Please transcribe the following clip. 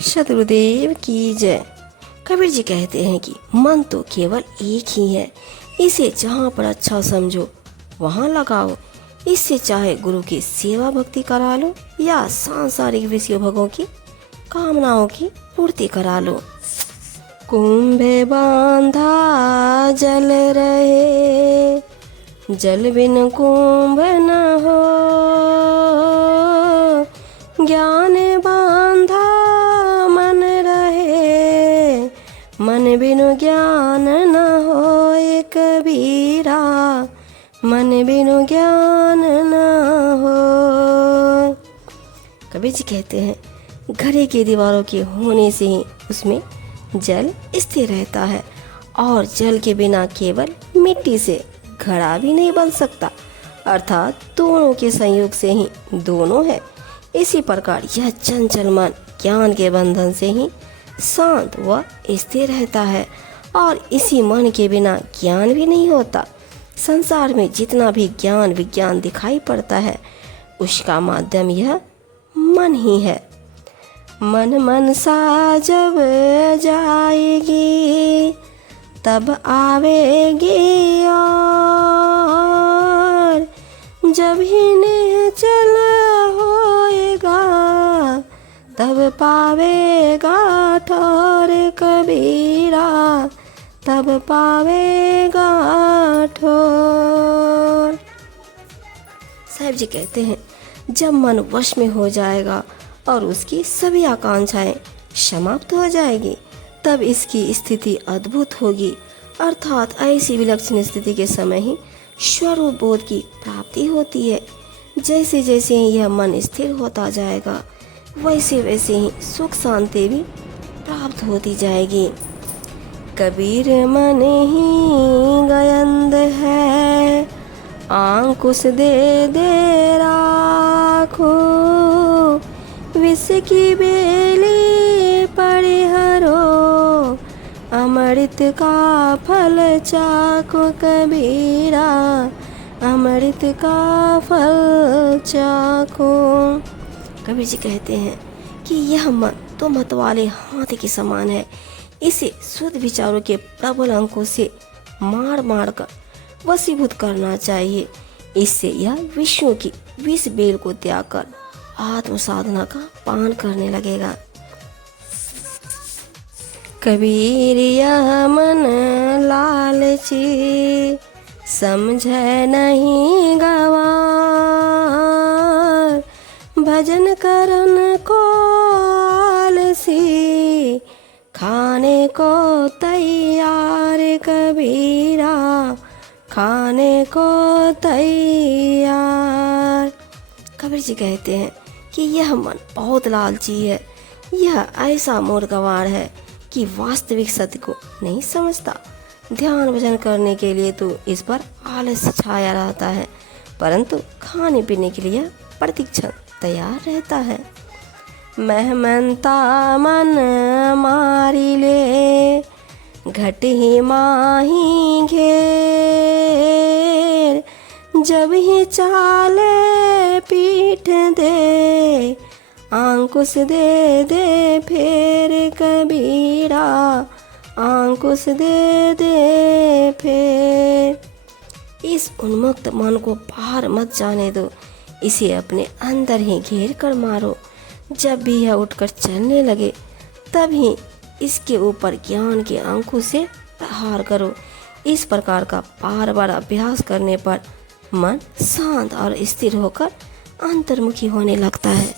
सदगुरुदेव की जय। कबीर जी कहते हैं कि मन तो केवल एक ही है, इसे जहाँ पर अच्छा समझो वहाँ लगाओ। इससे चाहे गुरु की सेवा भक्ति करा लो या सांसारिक विषय भोगों की कामनाओं की पूर्ति करा लो। कुंभे बांधा जल रहे, जल बिन कुंभ न हो। ज्ञान बांधा मन रहे, मन बिनु ज्ञान न होए कबीरा, मन बिनु ज्ञान न हो। कबीर जी कहते हैं घड़े की दीवारों के होने से ही उसमें जल स्थिर रहता है और जल के बिना केवल मिट्टी से घड़ा भी नहीं बन सकता, अर्थात दोनों के संयोग से ही दोनों है। इसी प्रकार यह चंचल मन ज्ञान के बंधन से ही शांत व स्थिर रहता है और इसी मन के बिना ज्ञान भी नहीं होता। संसार में जितना भी ज्ञान विज्ञान दिखाई पड़ता है उसका माध्यम यह मन ही है। मन मनसा जब जाएगी तब आवेगी और जब ही निश्चल होएगा तब पावेगा ठोर कबीरा, तब पावेगा ठोर। साहिब जी कहते हैं जब मन वश में हो जाएगा और उसकी सभी आकांक्षाएं समाप्त हो जाएगी तब इसकी स्थिति अद्भुत होगी, अर्थात ऐसी विलक्षण स्थिति के समय ही स्वरूप बोध की प्राप्ति होती है। जैसे जैसे यह मन स्थिर होता जाएगा वैसे वैसे ही सुख शांति भी प्राप्त होती जाएगी। कबीर मन ही गयंद है, आंकुश दे दे राखो। विष की बेली परिहरो, अमृत का फल चाखो कबीरा, अमृत का फल चाखो। कबीर जी कहते हैं कि यह मन तो मतवाले हाथी के समान है, इसे शुद्ध विचारों के प्रबल अंकों से मार मार कर वशीभूत करना चाहिए। इससे यह विषयों की विष बेल को त्याग कर आत्म साधना का पान करने लगेगा। कबीर यह मन लालची, समझे नहीं गवार। भजन करन को आलसी, खाने को तैयार कबीरा, खाने को तैयार। कबीर जी कहते हैं कि यह मन बहुत लालची है, यह ऐसा मूर्खवार है कि वास्तविक सत्य को नहीं समझता। ध्यान भजन करने के लिए तो इस पर आलस्य छाया रहता है, परंतु खाने पीने के लिए प्रतिक्षण तैयार रहता है। मेहमनता मन मारी ले, घट ही माही घेर। जब ही चाले पीठ दे, अंकुश दे दे फेर कबीरा, अंकुश दे दे फेर। इस उन्मुक्त मन को बाहर मत जाने दो, इसे अपने अंदर ही घेर कर मारो। जब भी यह उठकर चलने लगे तब ही इसके ऊपर ज्ञान के अंकुश से प्रहार करो। इस प्रकार का बार बार अभ्यास करने पर मन शांत और स्थिर होकर अंतर्मुखी होने लगता है।